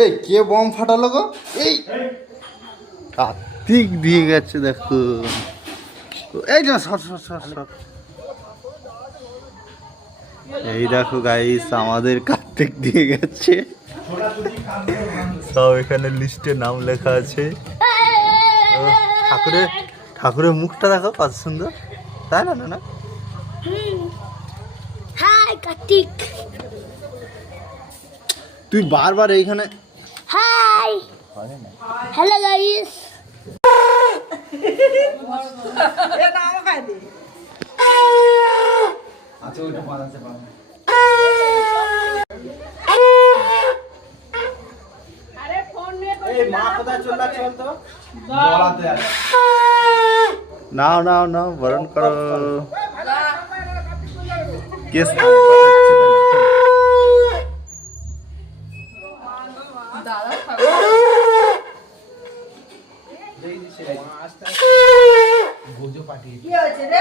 এই কে বম ফাটালো গো? এই কার্তিক দিয়ে গেছে দেখো। এই না সর সর সর সর। এই দেখো গাইস আমাদের কার্তিক দিয়ে গেছে। সব এখানে লিস্টে নাম লেখা আছে। ঠাকুরের ঠাকুরের মুখটা দেখো কত সুন্দর, তাই না? না হাই কার্তিক, তুই বারবার এইখানে। Hi hello guys. নাও নাও নাও বরণ করো। কেস কি হয়েছে রে?